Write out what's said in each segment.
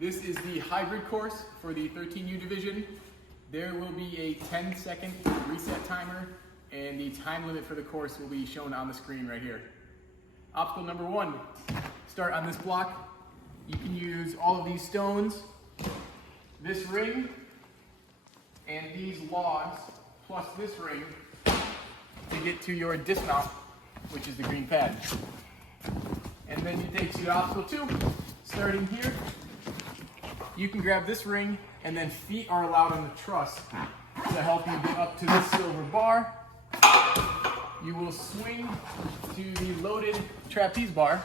This is the hybrid course for the 13U division. There will be a 10-second reset timer, and the time limit for the course will be shown on the screen right here. Obstacle number 1, start on this block. You can use all of these stones, this ring, and these logs, plus this ring, to get to your dismount, which is the green pad. And then it takes you to obstacle 2, starting here. You can grab this ring, and then feet are allowed on the truss to help you get up to this silver bar. You will swing to the loaded trapeze bar,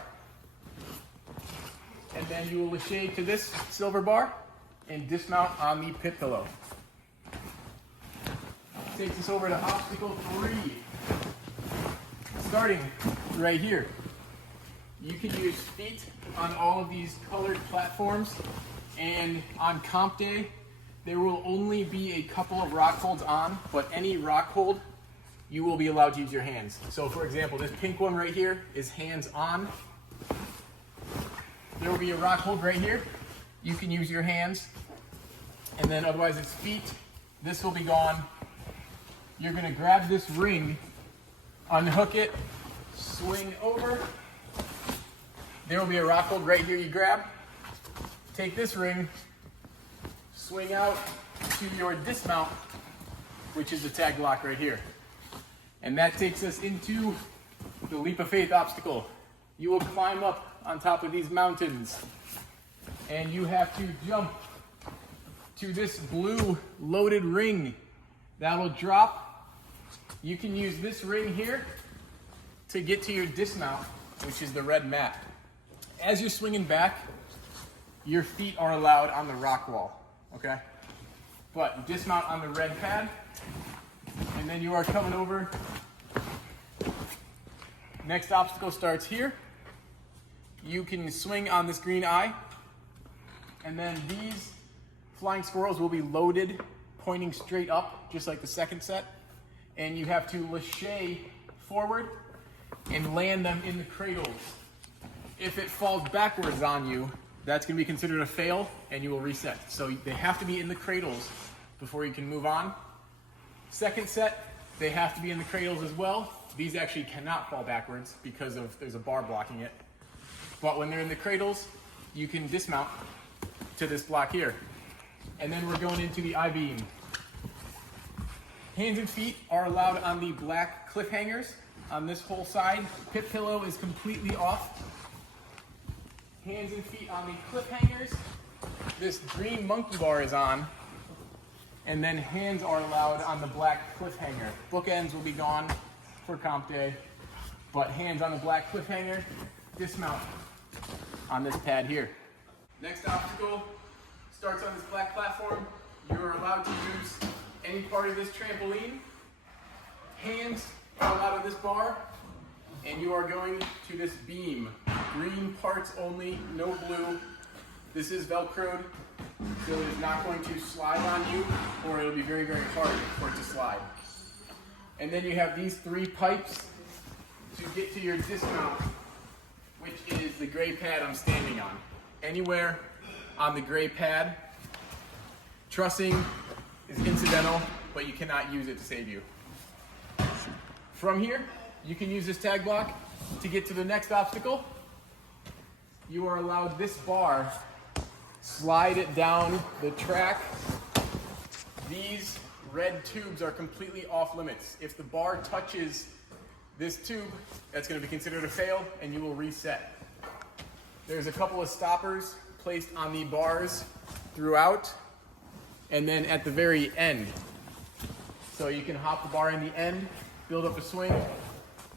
and then you will lache to this silver bar and dismount on the pit pillow. Takes us over to obstacle 3. Starting right here. You can use feet on all of these colored platforms, and on comp day, there will only be a couple of rock holds on, but any rock hold, you will be allowed to use your hands. So for example, this pink one right here is hands on. There will be a rock hold right here. You can use your hands. And then otherwise it's feet. This will be gone. You're gonna grab this ring, unhook it, swing over. There will be a rock hold right here you grab. Take this ring, swing out to your dismount, which is the tag lock right here. And that takes us into the leap of faith obstacle. You will climb up on top of these mountains, and you have to jump to this blue loaded ring. That will drop. You can use this ring here to get to your dismount, which is the red mat. As you're swinging back, your feet are allowed on the rock wall, okay? But dismount on the red pad, and then you are coming over. Next obstacle starts here. You can swing on this green eye, and then these flying squirrels will be loaded, pointing straight up, just like the second set. And you have to lache forward and land them in the cradles. If it falls backwards on you, that's going to be considered a fail, and you will reset. So they have to be in the cradles before you can move on. Second set, they have to be in the cradles as well. These actually cannot fall backwards because there's a bar blocking it. But when they're in the cradles, you can dismount to this block here. And then we're going into the I-beam. Hands and feet are allowed on the black cliffhangers on this whole side. Pit pillow is completely off. Hands and feet on the cliffhangers. This green monkey bar is on. And then hands are allowed on the black cliffhanger. Bookends will be gone for comp day, but hands on the black cliffhanger, dismount on this pad here. Next obstacle starts on this black platform. You're allowed to use any part of this trampoline. Hands are allowed on this bar, and you are going to this beam. Green parts only, no blue. This is Velcroed, so it is not going to slide on you, or it'll be very, very hard for it to slide. And then you have these 3 pipes to get to your dismount, which is the gray pad I'm standing on. Anywhere on the gray pad, trussing is incidental, but you cannot use it to save you. From here, you can use this tag block to get to the next obstacle. You are allowed this bar, slide it down the track. These red tubes are completely off limits. If the bar touches this tube, that's going to be considered a fail, and you will reset. There's a couple of stoppers placed on the bars throughout, and then at the very end. So you can hop the bar in the end, build up a swing.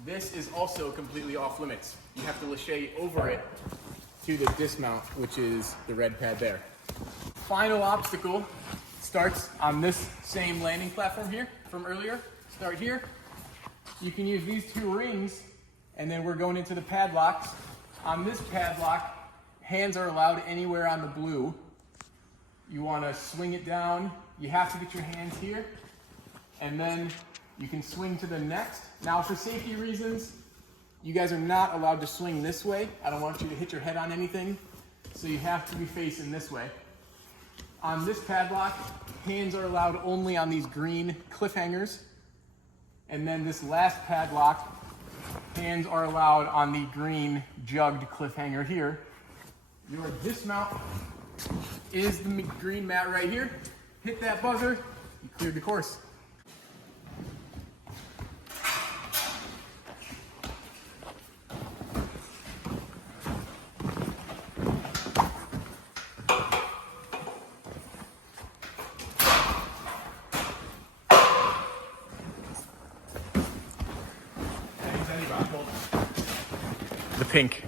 This is also completely off limits. You have to lache over it to the dismount, which is the red pad there. Final obstacle starts on this same landing platform here from earlier. Start here. You can use these 2 rings, and then we're going into the padlocks. On this padlock, hands are allowed anywhere on the blue. You want to swing it down. You have to get your hands here, and then you can swing to the next. Now, for safety reasons, you guys are not allowed to swing this way. I don't want you to hit your head on anything. so you have to be facing this way. On this padlock, hands are allowed only on these green cliffhangers. And then this last padlock, hands are allowed on the green jugged cliffhanger here. Your dismount is the green mat right here. Hit that buzzer, you cleared the course. The pink.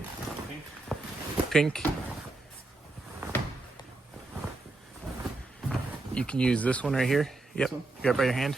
Pink. You can use this one right here. Yep. Grab by your hand.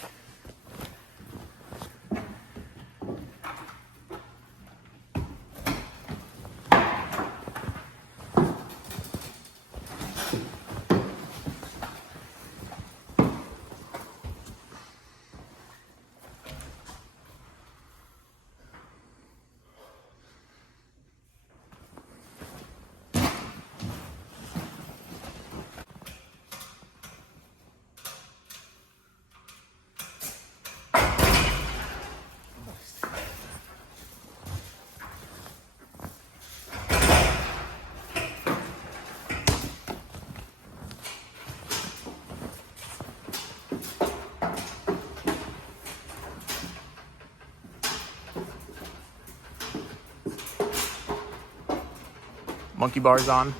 Monkey bars on.